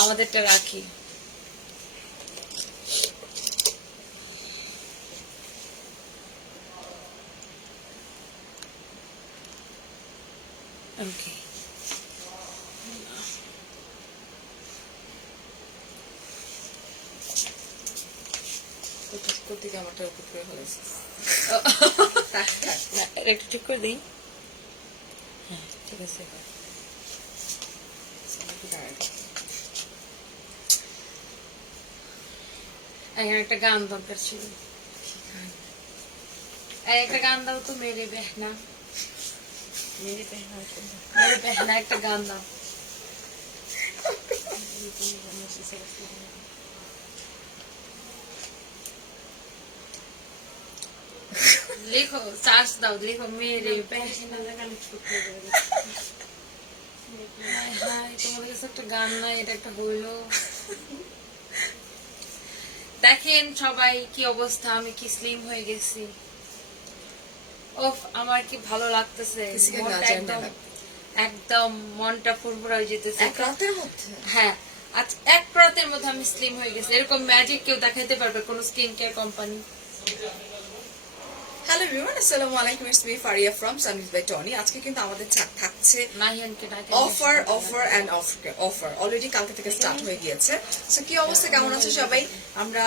আমাদেরটা রাখি। ওকে, করতে গিয়ে আমারটা উপর করে ফেলেছে। একটু ঠিক করে দিই। হ্যাঁ ঠিক আছে। এখানে একটা গান দরকার ছিল। একটা গান দাও তো, মেরে বেহনা। মেরে বেহনা একটা গান দাও। লিখো, চার্জ দাও, লিখো মেরে বেহনা। তোমাদের কাছে একটা গান নাই, এটা একটা হইলো। দেখেন সবাই কি অবস্থা, আমি কি স্লিম হয়ে গেছি। ওফ, আমার কি ভালো লাগতেছে, একদম মনটা ফুরফুরা হয়ে যেতেছে এক রাতের মধ্যে। হ্যাঁ, আজ এক রাতের মধ্যে আমি স্লিম হয়ে গেছি। এরকম ম্যাজিক কেউ দেখাতে পারবে কোন skin care company? Hello everyone, আসসালামু আলাইকুম। It's me Faria from Sanvees by Tony. আজকে কিন্তু আমাদের থাকছে offer offer and offer. Already কালকে থেকে স্টার্ট হয়ে গিয়েছে। সো কি অবস্থা, কেমন আছো সবাই? আমরা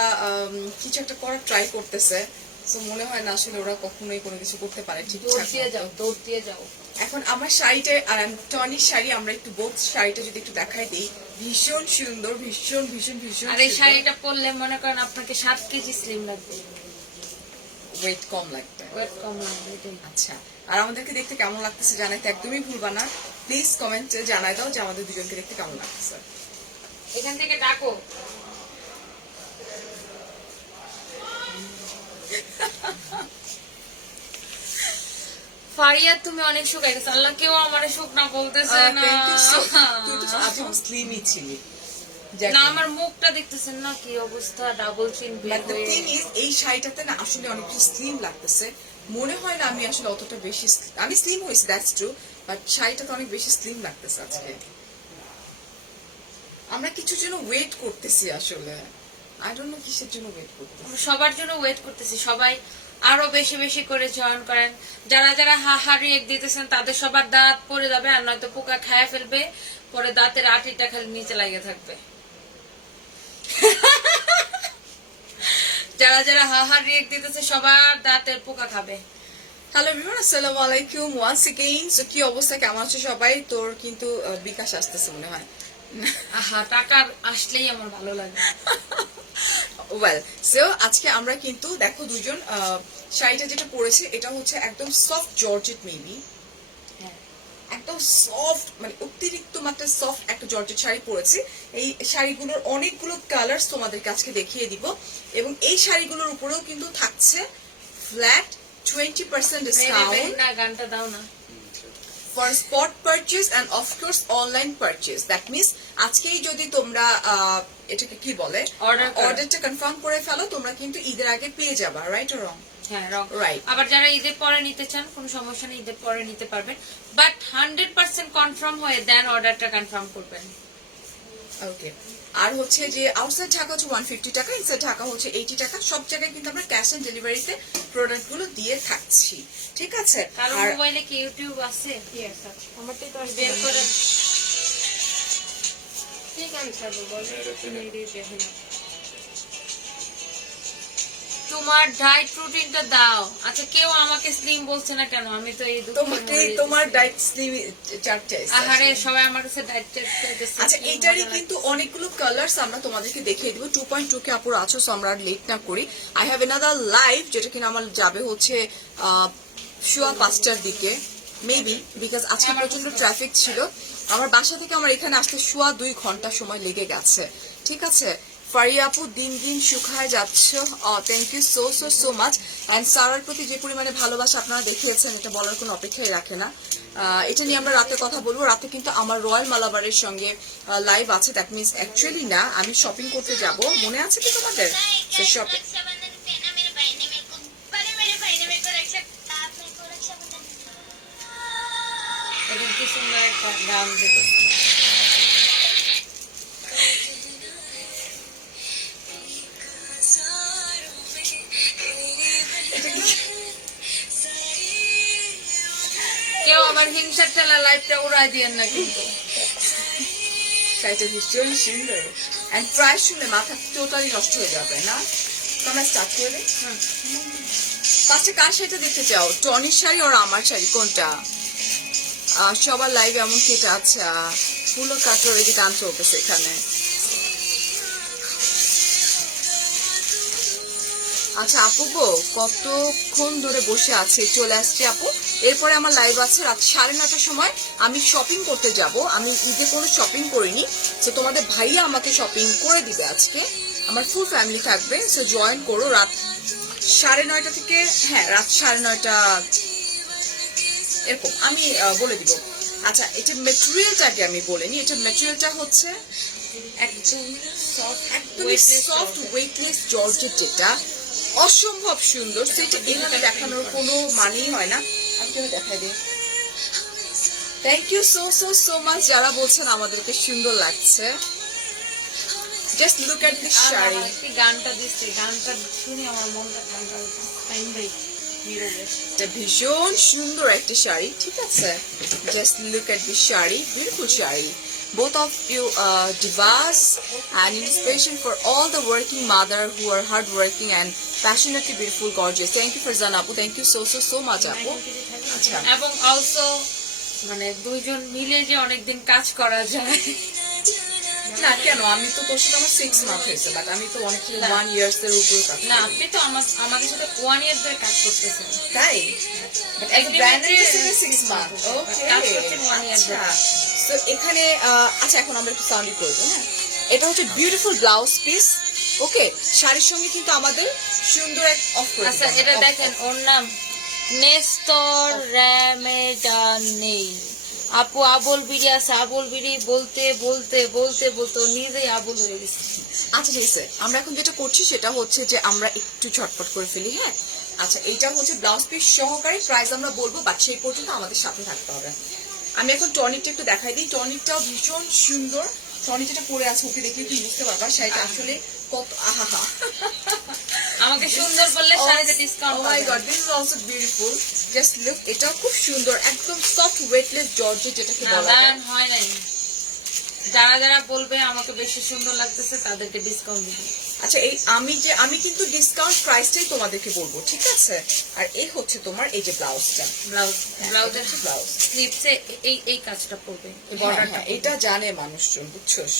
কিছু একটা করার ট্রাই করতেছে। সো মনে হয় না আসলে ওরা কখনোই কোনো কিছু করতে পারে ঠিকঠাক। দৌড় দিয়ে যাও। এখন আমার শাড়িটা আর টনির শাড়ি, আমরা একটু বোথ শাড়িটা যদি একটু দেখাই দিই, ভীষণ সুন্দর, ভীষণ ভীষণ ভীষণ। আর এই শাড়িটা পরলে মনে করেন আপনাকে 7 কেজি স্লিম লাগবে, ওয়েট কম লাগবে। ওয়েট কম লাগবে। আচ্ছা, আর আমাদেরকে দেখতে কেমন লাগতেছে জানাইতে একদমই ভুলবা না। প্লিজ কমেন্টে জানাই দাও যে আমাদের দুজনকে দেখতে কেমন লাগতেছে। এখান থেকে ডাকো। ফারিয়া তুমি অনেক শুকাই গেছো, আল্লাহ কেউ আমার সুখ না বলতেছে না। তুই তো আজও স্লিমই ছিলি না, আমার মুখটা দেখতেছেন না কি অবস্থা, ডাবল চিন বের হয়ে। এই শাড়িটাতে না আসলে অনেক বেশি স্লিম লাগতেছে। মনে হয় না আমি আসলে অতটা বেশি আমি স্লিম হয়েছি, দ্যাটস ট্রু, বাট শাড়িটাতে অনেক বেশি স্লিম লাগতেছে আজকে। আমরা কিছুর জন্য ওয়েট করতেছি আসলে, আই ডোন্ট নো কিসের জন্য ওয়েট করতেছি। আমরা সবার জন্য ওয়েট করতেছি, সবাই আরো বেশি বেশি করে জয়েন করেন। যারা যারা হা রিয়েক্ট দিতেছেন তাদের সবার দাঁত পড়ে যাবে, আর নয়তো পোকা খায় ফেলবে, পরে দাঁতের আটিটা খালি নিচে লাগিয়ে থাকবে। যারা যারা হা রিয়েক্ট দিতেছে সবার দাঁতের পোকা খাবে। হ্যালো এভরিওয়ান, আসসালামু আলাইকুম ওয়ান্স এগেইন। সো কি অবস্থা, কেমন আছো সবাই? তোর কিন্তু বিকাশ আসতেছে মনে হয়। টাকা আসলেই আমার ভালো লাগে। ওয়েল, সো আজকে আমরা কিন্তু দেখো দুজন শাড়িটা যেটা পরেছে এটা হচ্ছে একদম সফট জর্জেট, মেবি একদম সফট, মানে অতিরিক্ত মাত্রায় সফট একটা জর্জেট শাড়ি পরেছি। এই শাড়িগুলোর অনেকগুলো কালার তোমাদের কাছে দেখিয়ে দিব, এবং এই শাড়িগুলোর উপরেও কিন্তু থাকছে ফ্ল্যাট 20% ডিসকাউন্ট। গানটা দাও না। For spot purchase and of course online purchase. That means আজকেই যদি তোমরা এটাকে কি বলে অর্ডারটা কনফার্ম করে ফেলো, তোমরা কিন্তু ঈদের আগে পেয়ে যাবা, রাইট অর রং? হ্যাঁ, রং। রাইট। আবার যারা ঈদের পরে নিতে চান কোনো সমস্যা নেই, ঈদের পরে নিতে পারবেন, বাট 100% কনফার্ম হয়ে দেন অর্ডারটা কনফার্ম করবেন। ওকে। আর হচ্ছে যে আউটসাইড ঢাকা হচ্ছে 150 টাকা, ইনসাইড ঢাকা হচ্ছে 80 টাকা। সব জায়গায় কিন্তু আমরা ক্যাশ অন ডেলিভারিতে প্রোডাক্টগুলো দিয়ে থাকছি, ঠিক আছে? আর মোবাইলে কি ইউটিউব আছে? ইয়েস আছে। আমারটাই তো বের করে ঠিক আনসার বলে তোমার ডায়েট রুটিনটা দাও। আচ্ছা, কেউ আমাকে স্লিম বলছে না কেন? আমি তো এই তোমার ডায়েট স্লিম চার্ট চাইছি। আহারে, সবাই আমার কাছে ডায়েট চার্ট চাইতেছে। আচ্ছা, এটারই কিন্তু অনেকগুলো কালারস আমরা তোমাদেরকে দেখিয়ে দিব। 2.2 কে আপুর আছো, সো আমরা লেট না করি। আই হ্যাভ অ্যানাদার লাইভ, যেটা কিনা আমার যাবে হচ্ছে 5:15টার দিকে মেবি, বিকজ আজকে প্রচন্ড ট্রাফিক ছিল। আমার বাসা থেকে আমার এখানে আসতে 2.5 ঘন্টা সময় লেগে গেছে, ঠিক আছে? ফারিয়া আপু দিন দিন শুকায় যাচ্ছ, thank you so so so much. And সারার প্রতি যে পরিমাণে ভালোবাসা আপনারা দেখিয়েছেন এটা বলার কোনো অপেক্ষাই রাখে না। এটা নিয়ে আমরা রাতে কথা বলবো। রাতে কিন্তু আমার রয়্যাল মালাবারের সঙ্গে লাইভ আছে, দ্যাট মিনস অ্যাকচুয়ালি না, আমি শপিং করতে যাব, মনে আছে কি তোমাদের? শপিং আমার হিংসার ঠেলা লাইফটা উড়াই দিয়েন না কিন্তু। শাড়িটা ভীষণ সুন্দর এন্ড প্রাইস শুনলে মাথা টোটালি নষ্ট হয়ে যাবে না। তো আমরা স্টার্ট করে দিই। ফার্স্টে কার শাড়িটা দেখতে চাও, টনির শাড়ি আর আমার শাড়ি কোনটা? সবার লাইভ এমন কেটে আছে, ফুলও কাটার এই যে টান চলতেছে এখানে। আচ্ছা আপু গো, কতক্ষণ ধরে বসে আছে, চলে আসছে আপু। এরপরে আমার লাইভ আছে রাত 9:30টার সময়। আমি শপিং করতে যাব, আমি ঈদে কোনো শপিং করিনি, তো তোমাদের ভাইয়া আমাকে শপিং করে দিবে আজকে। আমার ফুল ফ্যামিলি থাকবে, সো জয়েন করো রাত 9:30 থেকে। হ্যাঁ, রাত 9:30 এরকম আমি বলে দিব। আচ্ছা, এটা মেটেরিয়ালটা আগে আমি বলে নি। এটা মেটেরিয়ালটা হচ্ছে একদমই সফট ওয়েটলেস জর্জেট, যেটা অসম্ভব সুন্দর। সেটা এইভাবে দেখানোর কোনো মানেই হয় না। আমি তোকে দেখাই দিই। Thank you so so so much যারা বলছেন আমাদেরকে সুন্দর লাগছে। Just look at this sari. গানটা দিচ্ছে, গানটা শুনে আমার মনটা ঠান্ডা হয়েছে। এটা ভীষণ সুন্দর একটা শাড়ি, ঠিক আছে? Just look at this sari, beautiful sari. Both of you divas and inspiration for all the working mother who are hardworking and passionately beautiful, gorgeous. Thank you Farzan Apu. Thank you so so so much Apu. আচ্ছা, এবং also মানে দুইজন মিলে যে অনেকদিন কাজ করা যায়। না কেন, আমি তো তোর সাথে আমার 6 মাস হয়েছে, বাট আমি তো অনেক 1 ইয়ার্স এর উপরে কাজ না, করি। আপনি তো আমাদের সাথে 1 ইয়ার ধরে কাজ করতেছেন। তাই বাট এক ব্র্যান্ড এর 6 মাস। ওকে, কাজ করছেন 1 ইয়ার আচ্ছা। ধরে। তো এখানে আচ্ছা, এখন আমরা একটু সাউন্ড করব। হ্যাঁ, এটা হচ্ছে বিউটিফুল ব্লাউজ পিস। ওকে, শাড়ির সঙ্গে কিন্তু আমাদের সুন্দর এক অফ করে আচ্ছা, দিতে এটা হবে। দেখেন, ওর নাম নেস্তর রেমেজান নেই। আপু আবল বিড়ি আছে, আবল বিড়ি বলতে বলতে বলতে বলতে ও নিজেই আবল হয়ে গেছে। আচ্ছা ঠিক আছে, আমরা এখন যেটা করছি সেটা হচ্ছে যে আমরা একটু ঝটপট করে ফেলি। হ্যাঁ, আচ্ছা, এটা হচ্ছে ব্লাউজ পিস সহকারে প্রাইস আমরা বলবো, বাট সেই পর্যন্ত আমাদের সাথে থাকতে হবে। আমি এখন টনিকটা একটু দেখাই দিই। টনিকটাও ভীষণ সুন্দর। টনিক যেটা পরে আছে, ওকে দেখলে তুমি বুঝতে পারবা শাড়িটা আসলে কত আহা। আমাকে সুন্দর বললে শাড়িতে discount Oh my god, this is also beautiful. Just look, এটাও খুব সুন্দর, একদম সফট ওয়েটলেস জর্জেট যেটাকে না, বলা যায়। ব্যান হয় নাই। যারা যারা বলবে আমাকে বেশি সুন্দর লাগতেছে তাদেরকে ডিসকাউন্ট দিব। আচ্ছা, আমি কিন্তু ডিসকাউন্ট প্রাইসটাই তোমাদেরকে বলবো, ঠিক আছে? আর এই হচ্ছে তোমার এই যে ব্লাউজটা, ব্লাউজের ব্লাউজ স্লিভসে এই কাজটা করবে, এই হ্যাঁ, বর্ডারটা এটা জানে মানুষজন, বুঝছোস?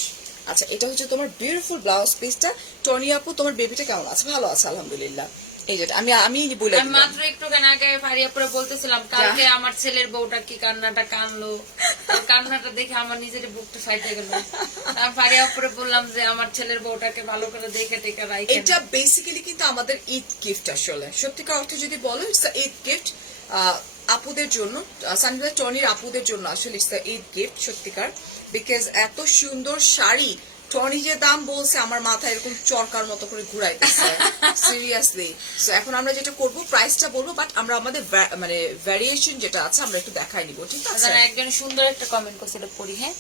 আচ্ছা, এটা হচ্ছে তোমার বিউটিফুল ব্লাউজ পিসটা। টনি আপু, তোমার বেবিটা কেমন আছে? ভালো আছে আলহামদুলিল্লাহ। এই যে আমি বলে আমি মাত্র একটুখানি আগে ফারিয়া পরে বলতেছিলাম, কালকে আমার ছেলের বউটা কি কান্নাটা কানলো, ওর কান্নাটা দেখে আমার নিজের বুকটা ফাইটে গেল। আমি ফারিয়া পরে বললাম যে আমার ছেলের বউটাকে ভালো করে দেখে টেকে রাখেন। এটা বেসিক্যালি কিন্তু আমাদের ঈদ গিফট। আসলে সত্যিকার অর্থে যদি বলো, ইটস ঈদ গিফট আপুদের জন্য, সানভিলা টনির আপুদের জন্য। আসলে ইটস ঈদ গিফট সত্যিকার, বিকজ এত সুন্দর শাড়ি টনি যে দাম বলছে, আমার মাথায় এরকম চরকার মতো করে ঘুরাইতেছে সিরিয়াসলি। সো এখন আমরা যেটা করব, প্রাইসটা বলবো, বাট আমরা আমাদের মানে ভ্যারিয়েশন যেটা আছে আমরা একটু দেখাই নিব, ঠিক আছে? একজন সুন্দর একটা কমেন্ট করছে, এটা পড়ি। হ্যাঁ,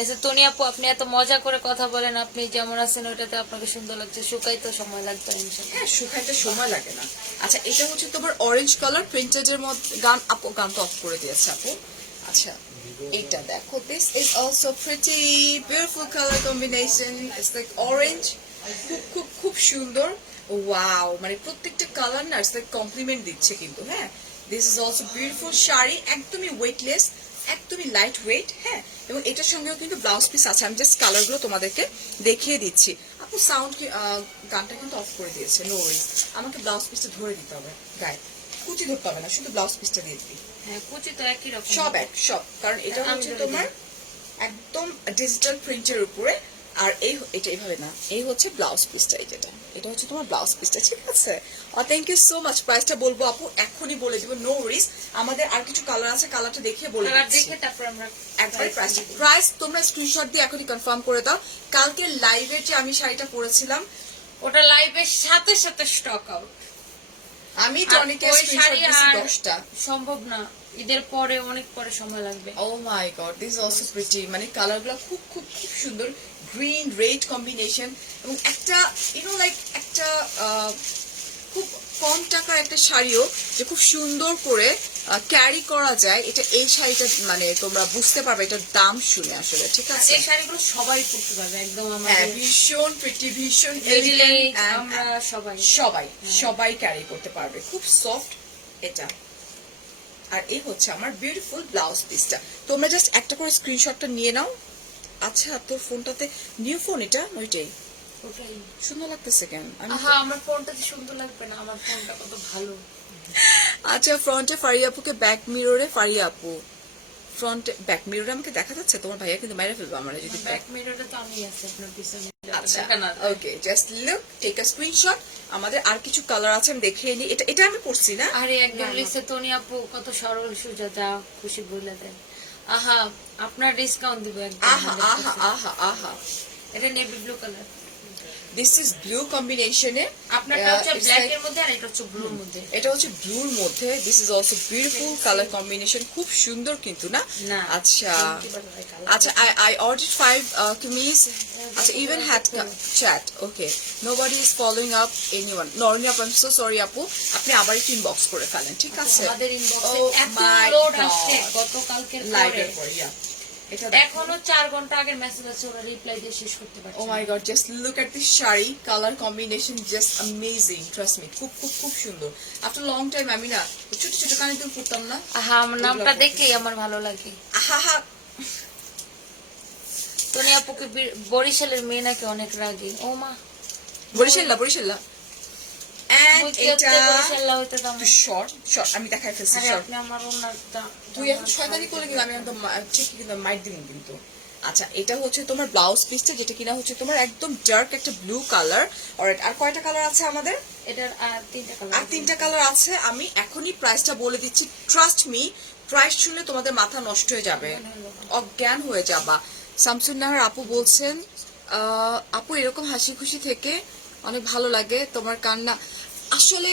এসে টনি আপু, আপনি এত মজা করে কথা বলেন, আপনি যেমন আছেন ওইটাতে আপনাকে সুন্দর লাগছে, শুকাইতে সময় লাগবে ইনশাআল্লাহ। হ্যাঁ, শুকাইতে সময় লাগে না। আচ্ছা, এটা হচ্ছে তোমার অরেঞ্জ কালার প্রিন্টেড এর মধ্যে। গান তো অফ করে দিয়েছে আপু। আচ্ছা, এটা দেখো, this is also pretty beautiful colour combination. It's like orange, খুব খুব খুব সুন্দর। ওয়াও, মানে প্রত্যেকটা কালার না ইটস লাইক কমপ্লিমেন্ট দিচ্ছে কিন্তু। হ্যাঁ, this is also beautiful sari, একদমই ওয়েটলেস, একদমই লাইট ওয়েট। হ্যাঁ, এবং এটার সঙ্গেও কিন্তু ব্লাউজ পিস আছে। আমি জাস্ট কালারগুলো তোমাদেরকে দেখিয়ে দিচ্ছি। আপু সাউন্ড গানটা কিন্তু অফ করে দিয়েছে, নো ওয়ারিজ। আমাকে ব্লাউজ পিসটা ধরে দিতে হবে গায়ে, কুচি ধরতে হবে না, শুধু ব্লাউজ পিসটা দিয়ে দিবি। হ্যাঁ, কুচি তো একই রকম, সব, কারণ এটা হচ্ছে তোমার একদম ডিজিটাল প্রিন্টের উপরে। আর এটা এইভাবে না, এই হচ্ছে ব্লাউজ পিসটা, এটা হচ্ছে তোমার ব্লাউজ পিসটা, ঠিক আছে? Thank you so much. প্রাইসটা বলবো আপু, এখনই বলে দিব, নো ওয়ারিজ। আমাদের আর কিছু কালার আছে, কালারটা দেখিয়ে বলে দিচ্ছি। দেখে তারপর আমরা একবার প্রাইস তোমরা স্ক্রিনশট দিয়ে এখনই কনফার্ম করে দাও। কালকে লাইভের যে আমি শাড়িটা পরেছিলাম, ওটা লাইভের সাথে সাথে স্টক আউট। আমি টনিকে স্ক্রিনশট দিয়েছি 10টা। সম্ভব না, ঈদের পরে অনেক পরে সময় লাগবে। ও my god, this also pretty. মানে কালারগুলো খুব খুব খুব সুন্দর, গ্রিন রেড কম্বিনেশন, এবং একটা লাইক একটা খুব কম টাকার একটা শাড়িও যে খুব সুন্দর করে ক্যারি করা যায়, এটা এই শাড়িটা মানে তোমরা বুঝতে পারবে এটার দাম শুনে আসলে, ঠিক আছে? এই শাড়িগুলো সবাই পরতে পারবে একদম হ্যাঁ, আমাদের ভীষণ প্রিটি, ভীষণ middle elegant age, and আমরা সবাই সবাই সবাই ক্যারি করতে পারবে, খুব সফট এটা। আর এই হচ্ছে আমার বিউটিফুল ব্লাউজ পিসটা। তোমরা জাস্ট একটা করে স্ক্রিনশটটা নিয়ে নাও। আচ্ছা, তোর ফোনটাতে নিউ ফোন এটা? ওইটাই ওটাই। সুন্দর লাগতেছে কেন? আহা, আমার ফোনটাতে সুন্দর লাগবে না, আমার ফোনটা কত ভালো। আচ্ছা, ফ্রন্টে ফারিয়া আপুকে, ব্যাক মিররে ফারিয়া আপু। ফ্রন্টে ব্যাক মিররে আমাকে দেখা যাচ্ছে? তোমার ভাইয়া কিন্তু মেরে ফেলবো আমরা যদি ব্যাক মিররে তো আমি আছি আপনার পিছনে, আচ্ছা, দেখা না যায়। Okay, just look, take a screenshot. আমাদের আর কিছু কালার আছে, আমি দেখিয়ে নিই। এটা আমি পড়ছি না? আরে একদম লিখছে তনি আপু কত সরল সোজা, যা খুশি বলে দেন। আহা, আপনার ডিসকাউন্ট দিব একদম। আহা আহা আহা আহা, এটা navy blue colour, this is blue কম্বিনেশনে। আপনারটা হচ্ছে ব্ল্যাক এর মধ্যে আর এটা হচ্ছে ব্লুর মধ্যে। এটা হচ্ছে ব্লুর মধ্যে। This is also beautiful colour combination, খুব সুন্দর কিন্তু না? না, আচ্ছা আচ্ছা, I ordered 5 kameez. আচ্ছা, even had chat. Okay, nobody is following up anyone. Norni আপু, I'm so sorry আপু, আপনি আবার একটু ইনবক্স করে ফেলেন, ঠিক আছে? আমাদের ইনবক্সে Oh এত my লোড God. আসছে গতকালকের লাইভের পরে। পর, yeah. এটা এখনো 4 ঘন্টা আগের মেসেজ আছে, ওরা রিপ্লাই দিয়ে শেষ করতে পারছে Oh না। my god, just look at this sari, color combination just amazing, trust me, খুব খুব খুব সুন্দর। After long time আমি না ছোট ছোট কানে দুল পরতাম না। আহা, আমার নামটা দেখেই আমার ভালো লাগে। আহা, তনি আপুকে বরিশালের মেয়ে নাকি অনেক রাগী। ও মা, বরিশাল্লা and এটা বরিশাল্লা হইতে তো একটু short আমি দেখাই ফেলছি আরে short। আপনি আমার ওনারটা তুই এখন শয়তানি করে গেলে আমি একদম ঠিক কিন্তু মাইট দিব কিন্তু। আচ্ছা, এটা হচ্ছে তোমার ব্লাউজ পিসটা, যেটা কিনা হচ্ছে তোমার একদম ডার্ক একটা ব্লু কালার। অলরাইট, আর কয়টা কালার আছে আমাদের? এটার আর 3টা কালার। আর 3টা কালার আছে। আমি এখনই প্রাইসটা বলে দিচ্ছি, ট্রাস্ট মি, প্রাইস শুনলে তোমাদের মাথা নষ্ট হয়ে যাবে, অজ্ঞান হয়ে যাবা। শামসুন নাহার আপু বলছেন, আপু এরকম হাসি খুশি থেকে অনেক ভালো লাগে, তোমার কান্না আসলে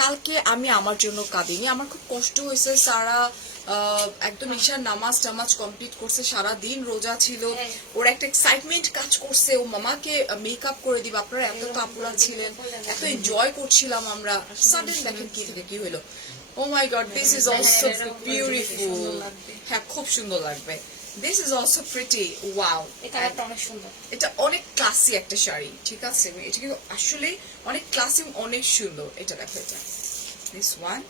কালকে আমি আমার জন্য কাঁদিনি, আমার খুব কষ্ট হয়েছে। সারা একদম ঈশার নামাজ টামাজ কমপ্লিট করছে, সারা দিন রোজা ছিল, ওর একটা এক্সাইটমেন্ট কাজ করছে, ও মামাকে মেকআপ করে দিবে। আপনারা এত তো আপুরা ছিলেন, এত এনজয় করছিলাম আমরা, সাডেন দেখেন কি থেকে কি হলো। Oh my god, this is also beautiful. হ্যাঁ, খুব সুন্দর লাগবে। This is also pretty, wow, এটা অনেক সুন্দর। এটা অনেক ক্লাসি একটা শাড়ি, ঠিক আছে? এটা কিন্তু আসলে অনেক ক্লাসি, অনেক সুন্দর। এটা দেখো, এটা দিস ওয়ান,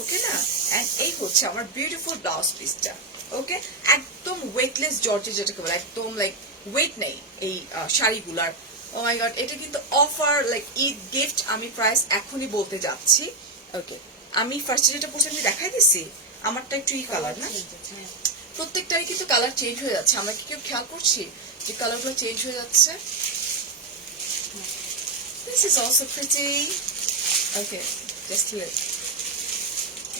ওকে না? এন্ড এই হচ্ছে আমার বিউটিফুল ব্লাউজ পিসটা, ওকে? একদম ওয়েটলেস জর্জেট, যেটাকে বলে একদম লাইক ওয়েট নেই এই শাড়িগুলার। ও মাই গড, এটা কিন্তু অফার, লাইক ঈদ গিফট। আমি প্রাইস এখনই বলতে যাচ্ছি, ওকে? আমি ফার্স্ট যেটা পড়ছি আমি দেখাই দিচ্ছি, আমারটা একটু ই কালার না, প্রত্যেকটাই কিন্তু কালার চেঞ্জ হয়ে যাচ্ছে। আমরা কি কেউ খেয়াল করছি যে কালারগুলো চেঞ্জ হয়ে যাচ্ছে? This is also pretty, okay? Just look,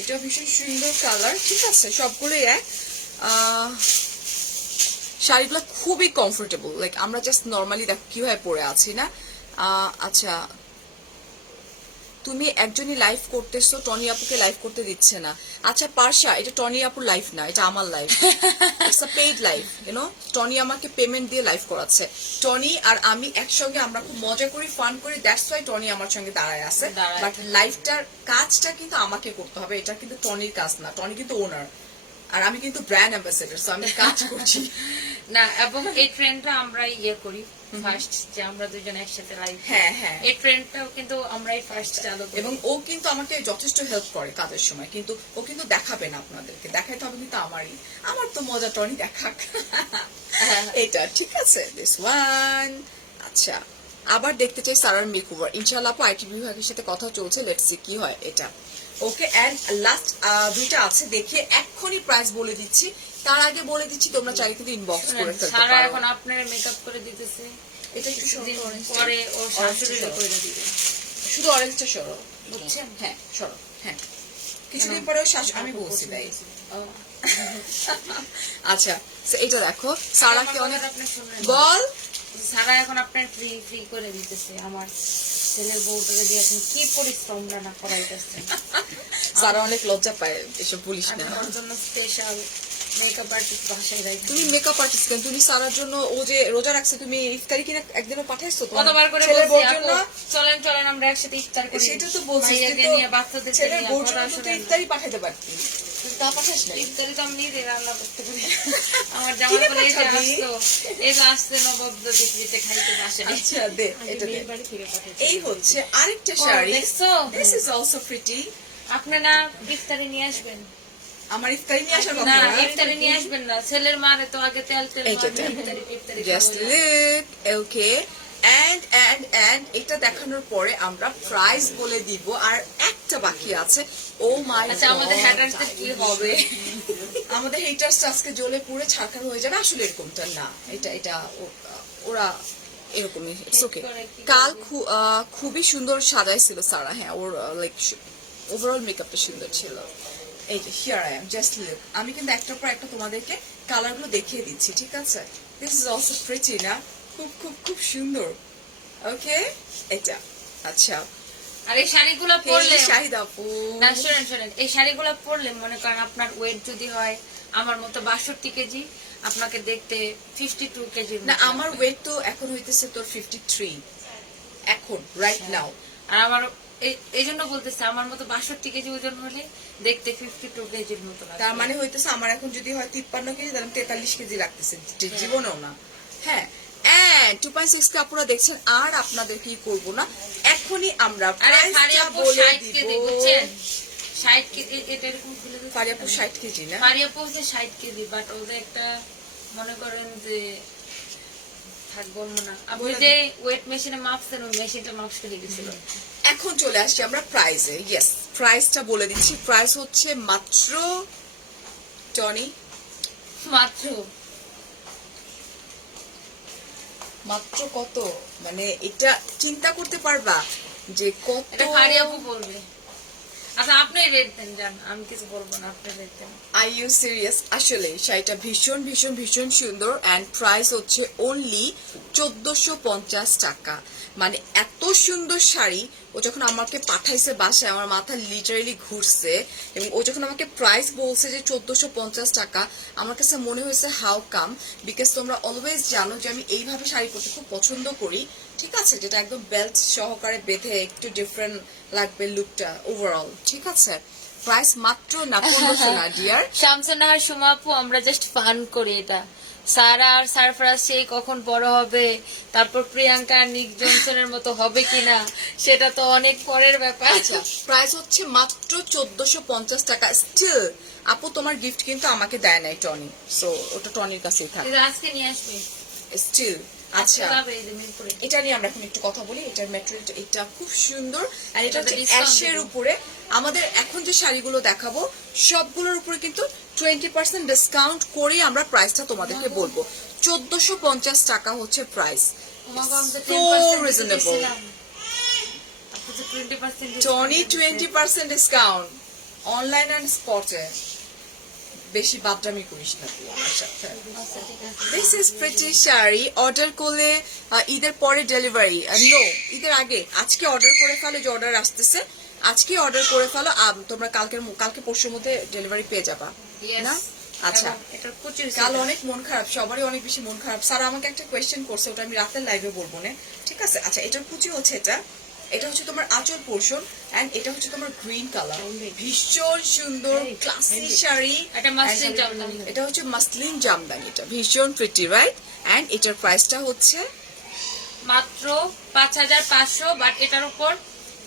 এটা ভীষণ সুন্দর কালার, ঠিক আছে? সবগুলোই এক। শাড়িগুলো খুবই কমফোর্টেবল, লাইক আমরা জাস্ট নর্মালি দেখো কিভাবে পরে আছি না? আচ্ছা, তুমি একজনই লাইভ করতেছো, টনি আপুকে লাইভ করতে দিচ্ছে না। আচ্ছা পার্শা, এটা টনি আপুর লাইভ না, এটা আমার live, it's a paid live, you know. Tony আমাকে পেমেন্ট দিয়ে লাইভ করাচ্ছে। টনি আর আমি একসঙ্গে আমরা খুব মজা করি, ফান করি, দ্যাটস ওয়াই টনি আমার সঙ্গে দাঁড়ায় আছে। বাট লাইভটার কাজটা কিন্তু আমাকে করতে হবে, এটা কিন্তু টনির কাজ না। টনি কিন্তু ওনার, আর আমি কিন্তু ব্র্যান্ড অ্যাম্বাসেডর, সো আমি কাজ করছি না। এবং এই ট্রেন্ডটা আমরা ইয়ে করি ফার্স্ট, যে আমরা দুজন একসাথে লাইভ। হ্যাঁ হ্যাঁ, এই ট্রেন্ডটাও কিন্তু আমরাই ফার্স্ট চালু করি। এবং ও কিন্তু আমাকে যথেষ্ট হেল্প করে কাজের সময়, কিন্তু ও কিন্তু দেখাবে না আপনাদেরকে, দেখাইতে হবে কিন্তু আমারই। আমার তো মজা টনি দেখাক এটা, ঠিক আছে? This one. আচ্ছা, আবার দেখতে চাই সারার মেকওভার, ইনশাআল্লাহ আপু আইটি বিভাগের সাথে কথা চলছে, লেটস সি কি হয় এটা, ওকে? এন্ড লাস্ট দুইটা আছে, দেখিয়ে এক্ষুনি প্রাইস বলে দিচ্ছি। তার আগে বলে দিচ্ছি, তোমরা চাইলে কিন্তু ইনবক্স করে ফেলতে সারা পারো। এখন আপনার মেকআপ করে দিতেছে, এটা একটু কিছুদিন সরো, orange টা। পরে ও শাশুড়ি orange টা করে দিবে, শুধু অরেঞ্জটা সরো, বুঝছেন? হ্যাঁ সরো, হ্যাঁ। কিছুদিন পরে আমি বলছি তাই। ও, আচ্ছা, so এটা দেখো, সারাকে আমার অনেক কথা আপনি শুনলেন না। বল। সারা এখন আপনার ফ্রি ফ্রি করে দিতেছে, আমার ছেলের বউটাকে দিয়ে এখন কি পরিশ্রম না করাইতেছে। সারা অনেক লজ্জা পায়, এসব বলিস না। ওর জন্য স্পেশাল মেকআপ আর্টিস্ট বাসায় রাখি। তুমি মেকআপ আর্টিস্ট কেন? তুমি সারার জন্য, ও যে রোজা রাখছে, তুমি ইফতারি কিনা একদিনও পাঠাইছো তোমার কতবার করে ছেলের বলছি, বউর আপু, জন্য? চলেন চলেন আমরা একসাথে ইফতার করি। সেটা তো বলছিস, ভাইয়াকে কিন্তু নিয়ে, বাচ্চাদের ছেলের নিয়ে, বউর কথা জন্য তো শুনেন না। ইফতারি পাঠাইতে পারতি। তুই তা পাঠাস নাই? ইফতারি তো আমি নিজে রান্না করতে পারি। আমার কিনে জামা এই যে পাঠাবি? আসতো, এই যে আসছে নবদ্য ডিগ্রিতে খাইতে বাসে। আচ্ছা দে এটা দে। এই হচ্ছে আরেকটা শাড়ি। দেখছো? This is also pretty. আপনি না ইফতারি নিয়ে আসবেন? আমার ইফতারি নিয়ে আসার না, কথা না। ইফতারি নিয়ে আসবেন না। ছেলের মারে তো আগে তেল তেল এইটা মারবে, ইফতারি জাস্ট খাবো না। লুক ওকে এন্ড এটা দেখানোর পরে আমরা প্রাইস বলে দিব আর একটা বাকি আছে। ও মাই আচ্ছা, আমাদের হ্যাটারদের কি হবে? আমাদের হেটার্স আজকে জ্বলে পুড়ে ছারখার হয়ে যাবে। আসলে এরকমটা না, এটা ওরা এরকমই ইটস ওকে। কাল খুবই সুন্দর সাজাইছিল সারা। হ্যাঁ, ওর লাইক ওভারঅল মেকআপটা সুন্দর ছিল। এই যে here I am just look. আমি কিন্তু একটার পর একটা তোমাদেরকে কালারগুলো দেখিয়ে দিচ্ছি, ঠিক আছে? দিস ইজ অলসো প্রিটি না? খুব খুব খুব সুন্দর। ওকে, এটা আচ্ছা। আর এই শাড়িগুলো পরলে, শাহিদ আপু, না শোনেন শোনেন, এই শাড়িগুলো পরলে মনে করেন আপনার ওয়েট যদি হয় আমার মতো 62 কেজি, আপনাকে দেখতে 52 কেজি। না আমার ওয়েট তো এখন হইতেছে তোর 53 এখন রাইট নাও। আর আমার এই জন্য বলতেছে আমার মতো 62 কেজি ওজন হলে দেখতে 52 কেজির মতো লাগে। তার মানে হইতেছে আমার এখন যদি হয় 53 কেজি তাহলে 43 কেজি লাগতেছে, জীবনেও না। হ্যাঁ, এন্ড 2.6 কে আপনারা দেখছেন। আর আপনাদের কি করব না, এখনই আমরা আরে প্রাইসটা ফারিয়াপু বলে 60 দিব। কেজি, বুঝছেন? 60 কেজি, এটা এরকম খুলে দিচ্ছে। ফারিয়াপু 60 কেজি না? ফারিয়াপু হচ্ছে 60 কেজি, বাট ওদের একটা মনে করেন যে থাকবো না। আপনি যে ওয়েট মেশিনে মাপছেন, ওই মেশিনটা নষ্ট হয়ে গেছিল। এখন চলে আসছি আমরা প্রাইসে। ইয়েস, প্রাইসটা বলে দিচ্ছি। প্রাইস হচ্ছে মাত্র টনি মাত্র মাত্র কত, মানে এটা চিন্তা করতে পারবা যে কত। এটা ফারিয়াপু বলবে। আচ্ছা, আপনি রেট দেন, জান, আমি কিছু বলবো না, আপনি রেট দেন। Are you serious? আসলে শাড়িটা ভীষণ ভীষণ ভীষণ সুন্দর অ্যান্ড প্রাইস হচ্ছে অনলি 1450 টাকা। মানে এত সুন্দর শাড়ি ও যখন আমাকে পাঠাইছে বাসায়, আমার মাথা লিটারালি ঘুরছে। এবং ও যখন আমাকে প্রাইস বলছে যে 1450 টাকা, আমার কাছে মনে হয়েছে হাউ কাম, বিকজ তোমরা অলওয়েজ জানো যে আমি এইভাবে শাড়ি পরতে খুব পছন্দ করি, ঠিক আছে? যেটা একদম বেল্ট সহকারে বেঁধে একটু ডিফারেন্ট লাগবে লুকটা ওভারঅল, ঠিক আছে? প্রাইস মাত্র না 1500 না ডিয়ার। শামসুন্নাহার সুমাপু, আমরা জাস্ট ফান করি এটা। সারা আর সারফরাজ সেই কখন বড় হবে, তারপর প্রিয়াঙ্কা আর নিক জনসনের মতো হবে কিনা, সেটা তো অনেক পরের ব্যাপার। আচ্ছা, প্রাইস হচ্ছে মাত্র 1450 টাকা। স্টিল আপু তোমার গিফট কিন্তু আমাকে দেয় নাই টনি, সো ওটা টনির কাছেই থাক। এটা আজকে নিয়ে আসবে। স্টিল আচ্ছা, যাবে এই যে মিরপুরে। এটা নিয়ে আমরা এখন একটু কথা বলি। এটার ম্যাটেরিয়ালটা এটা খুব সুন্দর আর এটা হচ্ছে এটাতে discount অ্যাশের দেবে। উপরে। আমাদের এখন যে শাড়িগুলো দেখাবো সবগুলোর উপরে কিন্তু 20% ডিসকাউন্ট করে আমরা প্রাইসটা তোমাদেরকে বলবো। 1450 টাকা হচ্ছে প্রাইস। তোমাকে আমি তো So 10% reasonable. দিয়েছিলাম। আপনি তো 20% Tony discount 20% discount online and স্পটে। বেশি বাদরামি করিস না তুই আমার সাথে। আচ্ছা, ঠিক আছে। This is pretty sari. Order করলে ঈদের পরে ডেলিভারি, নো ঈদের আগে। আজকে অর্ডার করে ফেলো, যে অর্ডার আসতেছে আজকে অর্ডার করে ফেলো। তোমরা কালকে পরশুর মধ্যে ডেলিভারি পেয়ে যাবা Yes. না? আচ্ছা, এবং এটার কুচির কাল সেটা। অনেক মন খারাপ, সবারই অনেক বেশি মন খারাপ। স্যার আমাকে একটা কোয়েশ্চেন করছে, ওটা আমি রাতের লাইভে বলবো না, ঠিক আছে? আচ্ছা, এটার কুচি হচ্ছে এটা হচ্ছে তোমার আঁচল পোর্শন এন্ড এটা হচ্ছে তোমার গ্রিন কালার। ভীষণ সুন্দর ক্লাসি শাড়ি। এটা মাসলিন জামদানি। এটা হচ্ছে মাসলিন জামদানি। এটা ভীষণ প্রিটি, রাইট? এন্ড এটার প্রাইসটা হচ্ছে মাত্র 5500, বাট এটার উপর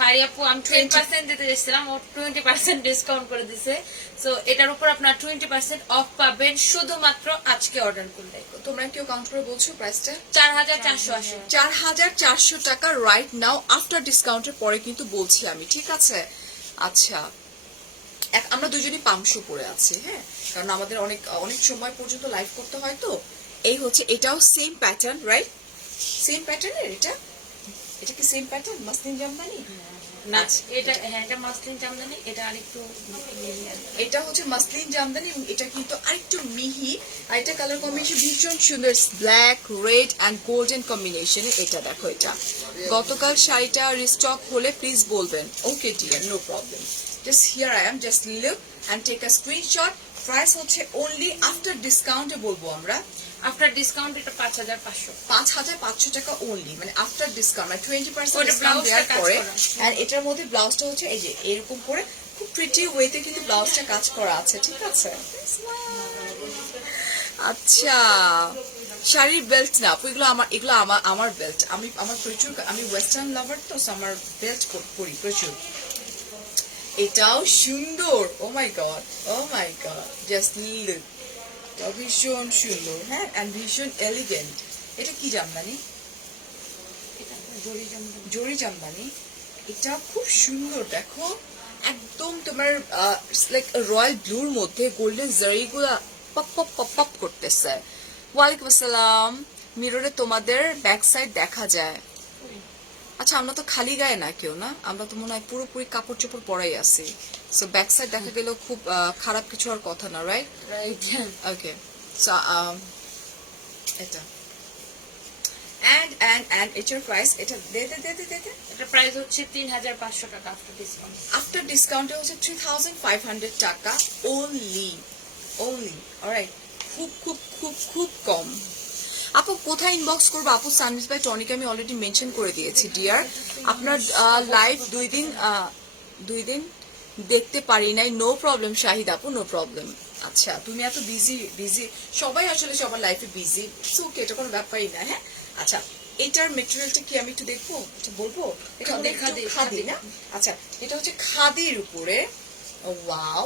পারিয়াপু আমি 20% দিতে চেয়েছিলাম, ও 20% ডিসকাউন্ট করে দিছে। সো এটার উপর আপনার 20% অফ পাবেন শুধুমাত্র আজকে অর্ডার করলে। তোমরা কেউ কাউন্ট করে বলছো প্রাইসটা? 4480। 4400 টাকা রাইট নাও আফটার ডিসকাউন্টের পরে কিন্তু বলছি আমি, ঠিক আছে? আচ্ছা, আমরা দুজনই পামশু পরে আছি, হ্যাঁ, কারণ আমাদের অনেক অনেক সময় পর্যন্ত লাইভ করতে হয়। তো এই হচ্ছে, এটাও সেম প্যাটার্ন, রাইট? সেম প্যাটার্নের এটা কি সেম প্যাটার্ন মাসলিন জামদানি? না, এটা হ্যাঁ, এটা মাসলিন জামদানি, এটা আরেকটু এটা হচ্ছে মাসলিন জামদানি এবং এটা কিন্তু আরেকটু মিহি। আর এটা কালার কম্বিনেশন ভীষণ সুন্দর, ব্ল্যাক রেড অ্যান্ড গোল্ডেন কম্বিনেশনে। এটা দেখো, এটা গতকাল শাড়িটা রিস্টক হলে প্লিজ বলবেন। Okay dear, no problem. Just here I am, just look and take a screenshot. Price হচ্ছে অনলি আফটার ডিসকাউন্টে বলবো আমরা। আফটার ডিসকাউন্ট এটা 5500। 5500 টাকা অনলি, মানে আফটার ডিসকাউন্ট, মানে 20% ওটা ডিসকাউন্ট ব্লাউজটা দেওয়ার কাজ পরে। করা। আর এটার মধ্যে ব্লাউজটা হচ্ছে এই যে এরকম করে খুব প্রিটি ওয়েতে কিন্তু ব্লাউজটা কাজ করা আছে, ঠিক আছে? আচ্ছা, শাড়ির বেল্ট না আপু, এগুলো আমার বেল্ট। আমার প্রচুর, আমি ওয়েস্টার্ন লাভার তো, so আমার বেল্ট পরি প্রচুর। এটাও সুন্দর, ও my god, O my god, just look, ভীষণ সুন্দর, হ্যাঁ, এন্ড ভীষণ এলিগেন্ট। এটা কি জামদানি? জরি জামদানি। এটা খুব সুন্দর, দেখো একদম তোমার লাইক রয়্যাল ব্লুর মধ্যে গোল্ডেন জারিগুলা পপ পপ পপ পপ করতেছে। ওয়ালাইকুম আসসালাম। মিররে তোমাদের ব্যাক সাইড দেখা যায়। আচ্ছা, আমরা তো খালি গায়ে না কেউ, না আমরা তো মনে হয় পুরোপুরি কাপড় চোপড় পরাই আছি, সো ব্যাক সাইড দেখা গেলেও খুব খারাপ কিছু আর কথা না, রাইট? ওকে, সো এটা and it's your price, এটা দে এটা প্রাইস হচ্ছে 3500 টাকা আফটার ডিসকাউন্ট। আফটার ডিসকাউন্টে হচ্ছে 3500 টাকা only, অলরাইট, খুব খুব খুব খুব কম। আপু কোথায় ইনবক্স করবো? আপু সানভিস বাই টনিক আমি অলরেডি মেনশন করে দিয়েছি ডিয়ার। আপনার লাইভ দুই দিন দেখতে পারি নাই, নো প্রবলেম শাহিদ আপু, নো প্রবলেম। আচ্ছা, তুমি এত বিজি, সবাই আসলে সবার লাইফে বিজি, সো এটা কোনো ব্যাপারই না। হ্যাঁ, আচ্ছা, এটার মেটেরিয়ালটা কি আমি একটু দেখবো, একটু বলবো? এটা খাদি না? আচ্ছা, এটা হচ্ছে খাদির উপরে, ওয়াও,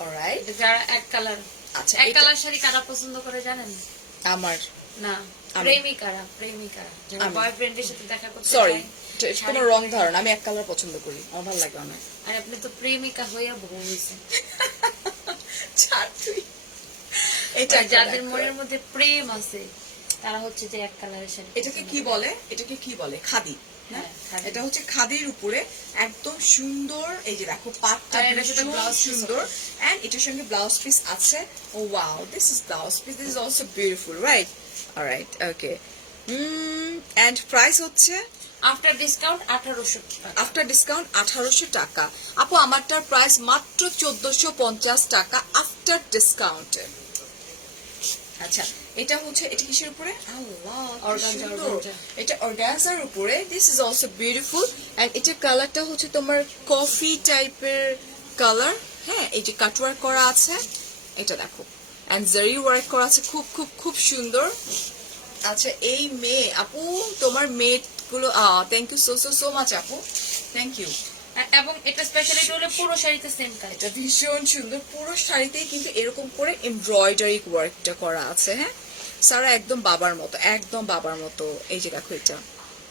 অলরাইট। যারা এক কালার, আচ্ছা, এক কালার শাড়ি কারা পছন্দ করে জানেন? আমার না, প্রেমিকারা যারা বয়ফ্রেন্ডের সাথে দেখা করতে সরি, চায়, কোনো রং ধারণা, আমি এক কালার পছন্দ করি, আমার ভালো লাগে অনেক। আর আপনি তো প্রেমিকা হইয়া বউ হইছেন। ছাড় তুই। এটা যাদের মনের মধ্যে প্রেম আছে তারা হচ্ছে যে এক কালারের শাড়ি। এটাকে কি বলে? খাদি। হ্যাঁ, খাদি। এটা হচ্ছে খাদির উপরে একদম সুন্দর, এই যে দেখো পাটটা আর এটার সাথে ভীষণ blouse piece সুন্দর, এন্ড এটার সঙ্গে ব্লাউজ পিস আছে। Oh wow, this is blouse piece, this is also beautiful, right? Alright, okay. And price হচ্ছে আফটার ডিসকাউন্ট 1800 টাকা। আফটার ডিসকাউন্ট 1800 টাকা। আপু আমারটার প্রাইস মাত্র 1450 টাকা আফটার ডিসকাউন্টে। আচ্ছা, এটা কিসের উপরে? আল্লাহ, Organza. এটা অর্গানজার উপরে। This is also beautiful, and এটা কালারটা হচ্ছে তোমার কফি টাইপের কালার। হ্যাঁ, এই যে কাটওয়ার্ক করা আছে, এটা দেখো, এন্ড জারি ওয়ার্ক করা আছে, খুব খুব খুব সুন্দর। আচ্ছা, এই মেয়ে আপু, তোমার মেয়েগুলো, থ্যাংক ইউ সো মাচ আপু, থ্যাংক ইউ। এবং এটা স্পেশালিটি হলো পুরো শাড়িতে সেম কাজ। এটা ভীষণ সুন্দর, পুরো শাড়িতেই কিন্তু এরকম করে এমব্রয়ডারি ওয়ার্কটা করা আছে। হ্যাঁ, সারা একদম বাবার মতো, এই যে দেখো এটা,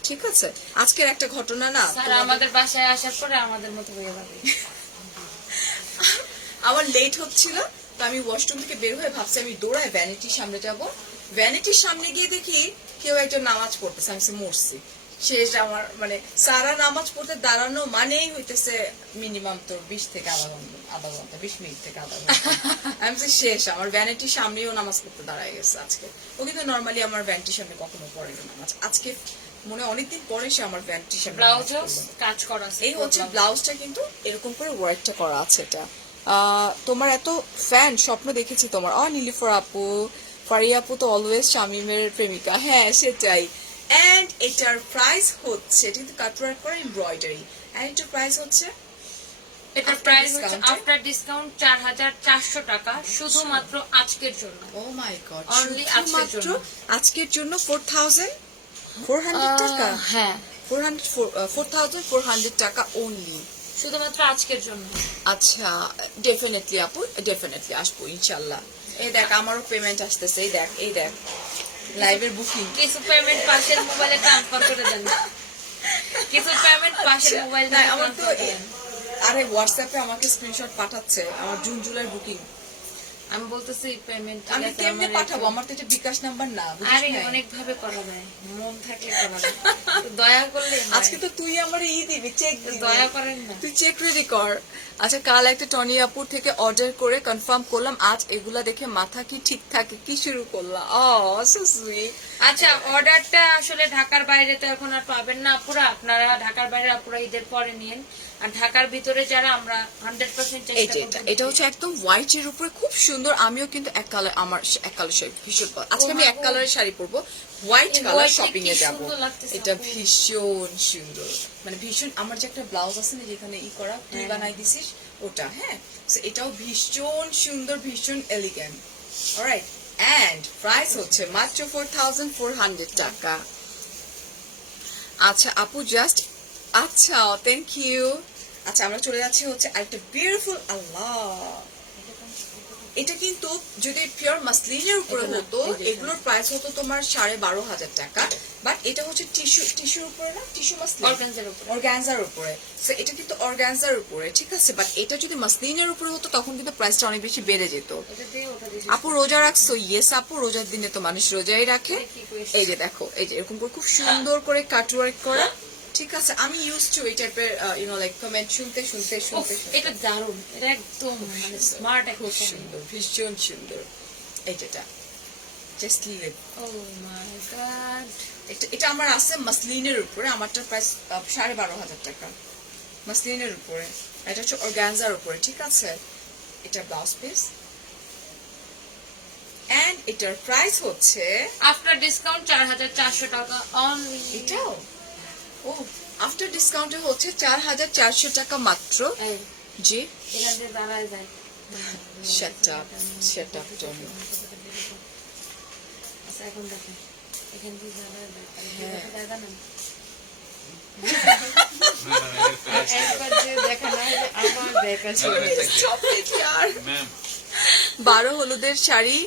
ঠিক আছে? আজকের একটা ঘটনা না, স্যার আমাদের বাসায় আসার পরে আমাদের মতো হয়ে যাবে। আমার লেট হচ্ছিল, তো আমি ওয়াশরুম থেকে বের হয়ে ভাবছি আমি দৌড়ায় ভ্যানিটির সামনে যাব। ভ্যানিটির সামনে গিয়ে দেখি কেউ একজন নামাজ পড়তেছে, আমি মরছি শেষ। আমার মানে সারা নামাজ পড়তে দাঁড়ানো মানেই হইতেছে মিনিমাম তো 20 থেকে আধা ঘন্টা 20 মিনিট থেকে আধা ঘন্টা। আমি শেষ, আমার ভ্যানিটির সামনেও নামাজ পড়তে দাঁড়ায় গেছে আজকে। ও কিন্তু নর্মালি আমার ভ্যানিটির সামনে কখনো পড়ে না নামাজ, আজকে মনে অনেকদিন পরে সে আমার ভ্যানিটির সামনে। ব্লাউজও কাজ করা আছে, এই হচ্ছে ব্লাউজটা কিন্তু এরকম করে ওয়ার্কটা করা আছে। এটা তোমার এত ফ্যান, স্বপ্ন দেখেছি তোমার। নীলিফার আপু, ফারিয়া আপু তো অলওয়েজ শামিমের প্রেমিকা। হ্যাঁ, সেটাই। এন্ড এটার প্রাইস হচ্ছে, এটা কিন্তু কাটওয়ার্ক করা এমব্রয়ডারি, এন্ড এটার প্রাইস হচ্ছে, এটার প্রাইস হচ্ছে আফটার ডিসকাউন্ট 4400 টাকা, শুধুমাত্র আজকের জন্য। ও মাই গড, অনলি আজকের জন্য 4400 টাকা। হ্যাঁ, 4400 টাকা অনলি, শুধুমাত্র আজকের জন্য। আচ্ছা, ডেফিনেটলি আপু, ডেফিনেটলি আসবো ইনশাল্লাহ। এই দেখ, আমারও পেমেন্ট আসতেছে, এই দেখ লাইভের বুকিং। কিছু পেমেন্ট পাশের মোবাইলে ট্রান্সফার করে দেন, কিছু পেমেন্ট পাশের মোবাইল দিয়ে আমার তো ট্রান্সফার করেন। আরে হোয়াটসঅ্যাপে আমাকে স্ক্রিনশট পাঠাচ্ছে আমার জুন জুলাইয়ের বুকিং। আমি বলতেছি পেমেন্ট আমি কেমনে পাঠাবো? আমার তো এটা বিকাশ নাম্বার না, আরে অনেক ভাবে করা যায়, মন থাকলে করা যায়, তো দয়া করলে। আজকে তো তুই আমার দিবি, চেক দয়া করেন না, তুই চেক রেডি কর। আচ্ছা, কাল একটা টনি আপুর থেকে অর্ডার করে কনফার্ম করলাম, আজ এগুলা দেখে মাথা কি ঠিক থাকে, কি শুরু করলাম। So sweet. আচ্ছা, অর্ডারটা আসলে ঢাকার বাইরে তো এখন আর পাবেন না আপুরা, আপনারা ঢাকার বাইরে আপুরা ঈদের পরে নিন, আর ঢাকার ভিতরে যারা আমরা 100% চেষ্টা করব। এটা হচ্ছে একদম হোয়াইট এর উপরে খুব সুন্দর। আমিও কিন্তু এক কালার, আমার এক কালার শাড়ি ভীষণ আজকে আমি এক কালারের শাড়ি পরবো, হোয়াইট কালার শপিং এ যাবো। এটা ভীষণ সুন্দর, মানে ভীষণ। আমার যে একটা ব্লাউজ আছে না যেখানে করা, তুই বানাই দিছিস, ওটা, হ্যাঁ। So, এটাও ভীষণ সুন্দর, ভীষণ এলিগেন্ট। অলরাইট, এন্ড প্রাইস হচ্ছে মাত্র 4400 টাকা। আচ্ছা আপু, জাস্ট আচ্ছা, থ্যাংক ইউ। আচ্ছা, আমরা চলে যাচ্ছি হচ্ছে আরেকটা বিউটিফুল, আল্লাহ, এটা কিন্তু যদি পিওর মাসলিনের উপরে হতো এগুলোর প্রাইস হতো তোমার 12,500 টাকা, বাট এটা হচ্ছে টিস্যুর উপরে না, টিস্যু মাসলিন, অর্গানজার উপরে। সো এটা কিন্তু অর্গানজার উপরে, ঠিক আছে, বাট এটা যদি মাসলিনের উপরে হতো তখন কিন্তু প্রাইসটা অনেক বেশি বেড়ে যেত। আপু রোজা রাখছো? ইয়েস আপু, রোজার দিনে তো মানুষ রোজাই রাখে। এই যে দেখো, এই যে এরকম করে খুব সুন্দর করে কাটওয়ার্ক করা, ঠিক আছে। আমি ইউজ টু এই টাইপের লাইক কমেন্ট শুনতে শুনতে শুনতে এটা দারুণ, এটা একদম মানে স্মার্ট, খুব সুন্দর, ভীষণ সুন্দর। এই যেটা just leave, O my god, এটা আমার আছে মাসলিনের উপরে, আমারটা প্রাইস 12,500 টাকা মাসলিনের উপরে। এটা হচ্ছে অর্গানজার উপরে, ঠিক আছে। এটা ব্লাউজ পিস, এন্ড এটার প্রাইস হচ্ছে আফটার ডিসকাউন্ট 4,400 টাকা অনলি। এটাও ও আফটার ডিসকাউন্টে হচ্ছে 4,400 টাকা মাত্র। জি, এখান থেকে দাঁড়ায় যায়। Shut up, Tommy. আচ্ছা এখন দেখেন, এখান থেকে দাঁড়ায় যায়, হ্যাঁ। জায়গা না একবার যে দেখা না হলে আবার দেখা চলে। Stop it, yaar. 12 হলুদের শাড়ি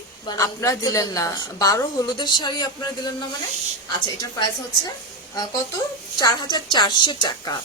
আপনারা দিলেন না, 12 হলুদের শাড়ি আপনারা দিলেন না মানে? আচ্ছা, এটার প্রাইস হচ্ছে কত? 4,400 টাকা।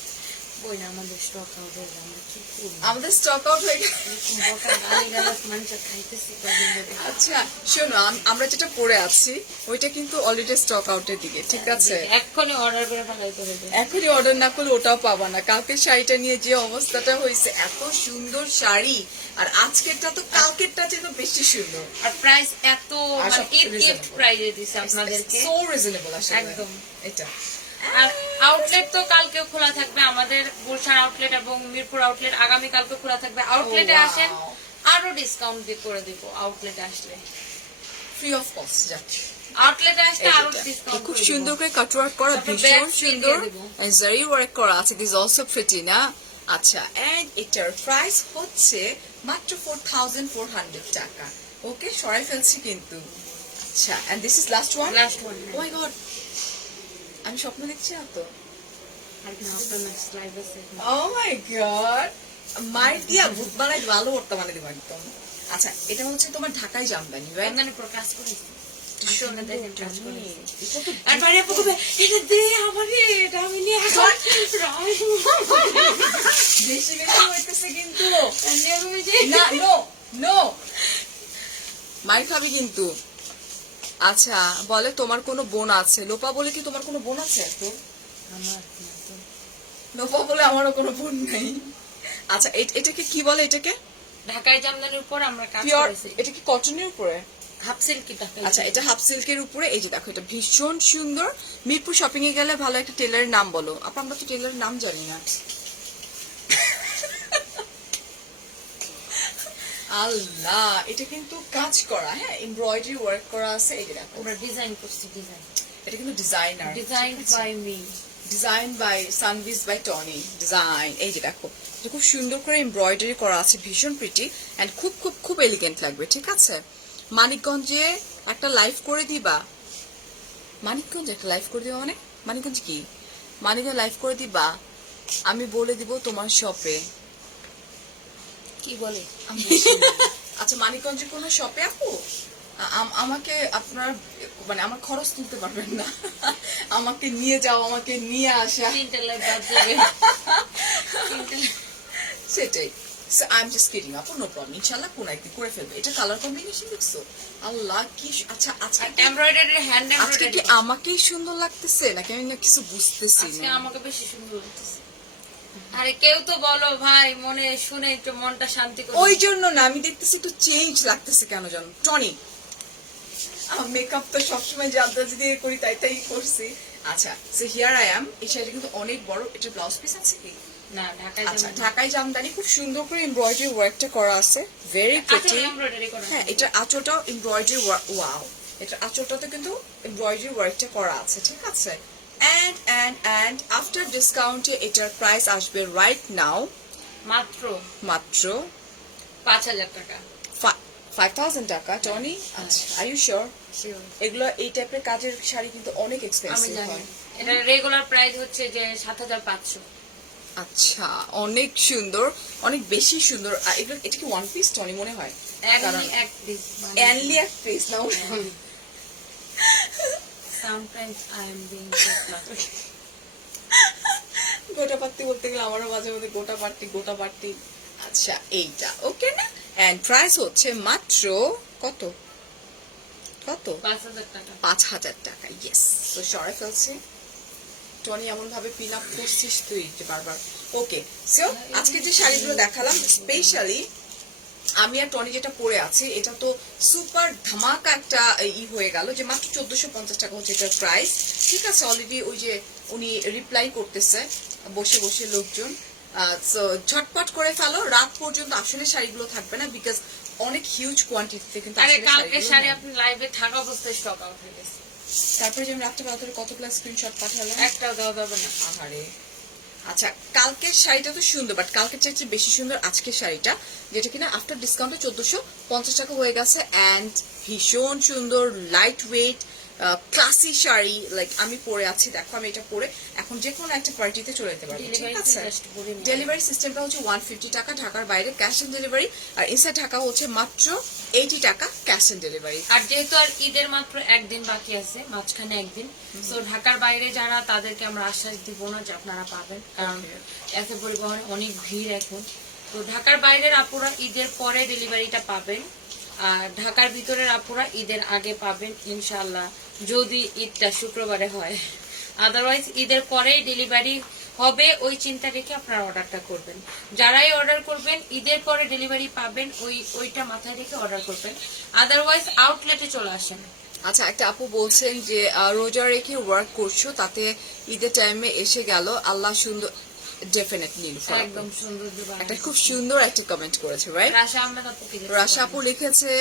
বই না, আমাদের স্টক আউট হয়ে যায়, আমরা কি করব? আমাদের স্টক আউট হয়ে গেছে। বকা গালিগালাজ মানুষ খাইতেছি কদিন ধরে। আচ্ছা শোনো, আমরা যেটা পরে আছি ওইটা কিন্তু অলরেডি স্টক আউটের দিকে, ঠিক আছে। এক্ষুনি অর্ডার করে ফেলাইতে হবে। এখনই অর্ডার না করলে ওটাও পাবা না। কালকে শাড়িটা নিয়ে যে অবস্থাটা হয়েছে, এত সুন্দর শাড়ি, আর আজকেরটা তো কালকেরটা যেন বেশি সুন্দর, আর প্রাইস এত আর মানে সব ঈদ গিফট reasonable। প্রাইসে দিছে আপনাদেরকে, সো রিজনেবল আসলে একদম। এটা। আর আউটলেট তো কালকেও খোলা থাকবে, আমাদের গুলশান আউটলেট এবং মিরপুর আউটলেট আগামী কালকে খোলা থাকবে। আউটলেটে wow. আসেন, আরো ডিসকাউন্ট দিয়ে করে দিব আউটলেটে আসলে। ফ্রি অফ কস্ট, যাক। আউটলেটে আসলে আরো ডিসকাউন্ট খুব সুন্দর করে কাটওয়ার্ক করা, তারপর ভীষণ bag free সুন্দর, দিয়ে দেবো। জারি ওয়ার্ক করা আছে। দিস অলসো প্রিটি না? আচ্ছা, এন্ড এটার প্রাইস হচ্ছে মাত্র 4,400 টাকা। ওকে, সরাই ফেলছি কিন্তু। আচ্ছা, and this is last one. Last one. Oh my god, আমি স্বপ্ন দেখছি না তো? আর কি আপনার নেক্সট লাইভ আছে? ও মাই গড, মাইর দিয়া ভূত বানাই ভালো করতে মানে দিব একদম। আচ্ছা, এটা হচ্ছে তোমার ঢাকাই জামদানি, রাইট? জামদানি পুরো কাজ করেছি। শুনে দেখেন কাজ করেছি। এটা তো আর বাইরে পকবে, এটা দে আমারে, এটা আমি নিয়ে আসব। বেশি বেশি হইতেছে কিন্তু। না, না, নো নো, মার খাবি কিন্তু। আচ্ছা, বলে তোমার কোনো বোন আছে? লোপা বলে কি তোমার কোনো বোন আছে? তো আমার লোপা বলে আমারও কোনো বোন নাই। আচ্ছা, এটাকে কি বলে? এটাকে ঢাকায় জামদানির উপর আমরা কাজ পিওর, করেছি। এটা কি কটনের উপরে? হাফ সিল্ক ঢাকায়। আচ্ছা, এটা হাফ সিল্কের উপরে। এই যে দেখো, এটা ভীষণ সুন্দর। মিরপুর শপিং এ গেলে ভালো একটা টেলারের নাম বলো। আমরা তো টেলারের নাম জানি না। আল্লাহ, এটা কিন্তু কাজ করা, হ্যাঁ, এমব্রয়ডারি ওয়ার্ক করা আছে। এই যে দেখো, আমরা ডিজাইন করছি, ডিজাইন এটা কিন্তু designer, design by me, design by Sanvees by Tony design. এই যে দেখো, এটা খুব সুন্দর করে এমব্রয়ডারি করা আছে, ভীষণ প্রিটি এন্ড খুব খুব খুব এলিগেন্ট লাগবে, ঠিক আছে। মানিকগঞ্জে একটা লাইভ করে দিবা? মানিকগঞ্জে একটা লাইভ করে দিবা মানে? মানিকগঞ্জ কি? মানিকগঞ্জ লাইভ করে দিবা? আমি বলে দিব তোমার শপে। কি বলে? আচ্ছা, মানিকগঞ্জে কোনো শপে আপু আমাকে আপনার মানে আমার খরচ তুলতে পারবেন না, আমাকে নিয়ে যাও, আমাকে নিয়ে আসা, 3টা লাইভ বাদ যাবে। সেটাই। So I'm just kidding আপু, নো প্রবলেম, ইনশাআল্লাহ কোন একদিন করে ফেলবে। এটা কালার কম্বিনেশন দেখছো? আল্লাহ কি আচ্ছা, আজকে এমব্রয়ডারি, হ্যান্ড আজকে এমব্রয়ডারি। কি আমাকেই সুন্দর লাগতেছে নাকি আমি না কিছু বুঝতেছি আজকে না? আমাকে বেশি সুন্দর লাগতেছে। আরে কেউ তো বলো ভাই, মনে শুনে একটু মনটা শান্তি করে। ওই জন্য না, আমি দেখতেছি একটু চেঞ্জ লাগতেছে কেন জানো টনি। আমার মেকআপ তো সবসময় যে আন্দাজি দিয়ে করি তাই তাই করছি। আচ্ছা, সো হিয়ার আই অ্যাম। এই শাড়িটা কিন্তু অনেক বড়। এটা ব্লাউজ পিস আছে কি? না, ঢাকায় আচ্ছা, জামদানি। ঢাকাই জামদানি, খুব সুন্দর করে এমব্রয়ডারি ওয়ার্কটা করা আছে, ভেরি প্রিটি। আসলে এমব্রয়ডারি করা। হ্যাঁ, এটা আঁচলটাও এমব্রয়ডারি ওয়ার্ক, ওয়াও, এটা আঁচলটাতে কিন্তু এমব্রয়ডারি ওয়ার্কটা করা আছে, ঠিক আছে। এন্ড আফটার ডিসকাউন্টে এটার প্রাইস আসবে রাইট নাও মাত্র মাত্র 5,000 টাকা। 5,000 টাকা টনি। আচ্ছা, আর ইউ শিওর? Sure. এগুলো এই টাইপের কাজের শাড়ি কিন্তু অনেক আমি এক্সপেন্সিভ জানি হয়। এটা রেগুলার প্রাইস হচ্ছে যে 7,500। আচ্ছা, অনেক সুন্দর, অনেক বেশি সুন্দর। আর এগুলো, এটা কি ওয়ান পিস টনি মনে হয়? একদমই এক পিস। অ্যানলি এক পিস না? Sometimes I am being so fluffy. গোটা পাত্তি বলতে গেলে আমারও মাঝে মধ্যে গোটা পাত্তি। আচ্ছা, এইটা ওকে না? এন্ড প্রাইস হচ্ছে মাত্র কত? 5,000 টাকা। 5,000 টাকা। ইয়েস, তো সরে ফেলছি। টনি এমন ভাবে পিন আপ করছিস তুই যে বারবার। ওকে, সো আজকে যে শাড়িগুলো দেখালাম স্পেশালি আমি আর টনি যেটা পরে আছি, এটা তো সুপার ধামাকা একটা হয়ে গেল যে মাত্র 1450 টাকা হচ্ছে এটার প্রাইস। ঠিক আছে, অলরেডি ওই যে উনি রিপ্লাই করতেছে বসে বসে লোকজন। সো ঝটপট করে ফেলো, রাত পর্যন্ত আসলে শাড়িগুলো থাকবে না, বিকজ অনেক হিউজ কোয়ান্টিটিতে কিন্তু আরে আসলে কালকে শাড়িগুলো শাড়ি নেই। আপনি লাইভে থাকা অবস্থায় স্টক আউট হয়ে গেছে। তারপরে যে আমি রাত্রেবেলা ধরে কতগুলো স্ক্রিনশট পাঠালাম। একটাও দেওয়া যাবে না। আহারে। আচ্ছা, কালকের শাড়িটা তো সুন্দর, বাট কালকের চাইতে বেশি সুন্দর আজকের শাড়িটা, যেটা কিনা আফটার ডিসকাউন্টে 1450 টাকা হয়ে গেছে। অ্যান্ড ভীষণ সুন্দর, light weight, classy sari. Like আমি পরে আছি, দেখো আমি এটা পরে এখন যে কোনো একটা পার্টিতে চলে যেতে পারবো। ঠিক আছে, ডেলিভারি সিস্টেমটা হচ্ছে 150 টাকা ঢাকার বাইরে ক্যাশ অন ডেলিভারি, আর ইনসাইড ঢাকা হচ্ছে মাত্র 80 টাকা ক্যাশ অন ডেলিভারি। আর যেহেতু আর ঈদের মাত্র একদিন বাকি আছে, মাঝখানে একদিন, তো ঢাকার বাইরে যারা তাদেরকে আমরা আশ্বাস দিব না যে আপনারা পাবেন, কারণ এত পরিবহনে অনেক ভিড় এখন। তো ঢাকার বাইরের আপুরা ঈদের পরে ডেলিভারিটা পাবেন, আর ঢাকার ভিতরের আপুরা ঈদের আগে পাবেন ইনশাআল্লাহ, যদি ঈদটা শুক্রবারে হয়। আদারওয়াইজ ঈদের পরেই ডেলিভারি হবে, ওই চিন্তা রেখে আপনারা অর্ডারটা করবেন। যারাই অর্ডার করবেন ঈদের পরে ডেলিভারি পাবেন, ওইটা মাথায় রেখে অর্ডার করবেন। আদারওয়াইজ আউটলেটে চলে আসেন। আচ্ছা, একটা আপু বলছেন যে রোজা রেখে ওয়ার্ক করছো, তাতে ঈদের টাইমে এসে গেল, আল্লাহ সুন্দর। ডেফিনেটলি একদম সুন্দর একটা খুব সুন্দর একটা কমেন্ট করেছে, রাইট? রাশা আহমেদ আপু কি লিখেছে? রাশা আপু লিখেছে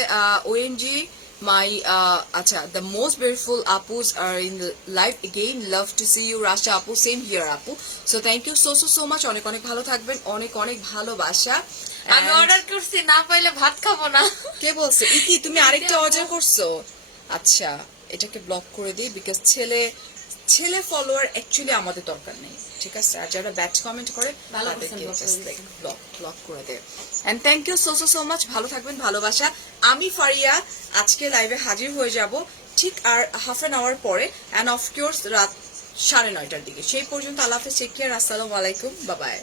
ওএনজি মাই আচ্ছা, দ্য মোস্ট বিউটিফুল আপুস are in live again, love to see you Rasha আপু, সেম হিয়ার আপু। So thank you so much, অনেক অনেক ভালো থাকবেন, অনেক অনেক ভালোবাসা। আমি অর্ডার করছি, না পাইলে ভাত খাবো না। কে বলছে? ইকি তুমি আরেকটা অর্ডার করছো? আচ্ছা, এটাকে ব্লক করে দিই, বিকজ ছেলে ফলোয়ার অ্যাকচুয়ালি আমাদের দরকার নেই। ঠিক আছে, আর যারা ব্যাড কমেন্ট করে ভালো তাদেরকে করছেন, block জাস্ট করে লাইক দিয়েছেন। ব্লক করে দে। And thank you so much, ভালো থাকবেন, ভালোবাসা। আমি ফারিয়া আজকে লাইভে হাজির হয়ে যাব ঠিক আর হাফ অ্যান আওয়ার পরে, অ্যান্ড অফকোর্স রাত 9:30টার দিকে। সেই পর্যন্ত আল্লাহ হাফেজ, টেক কেয়ার, আসসালামু আলাইকুম, বাই বাই।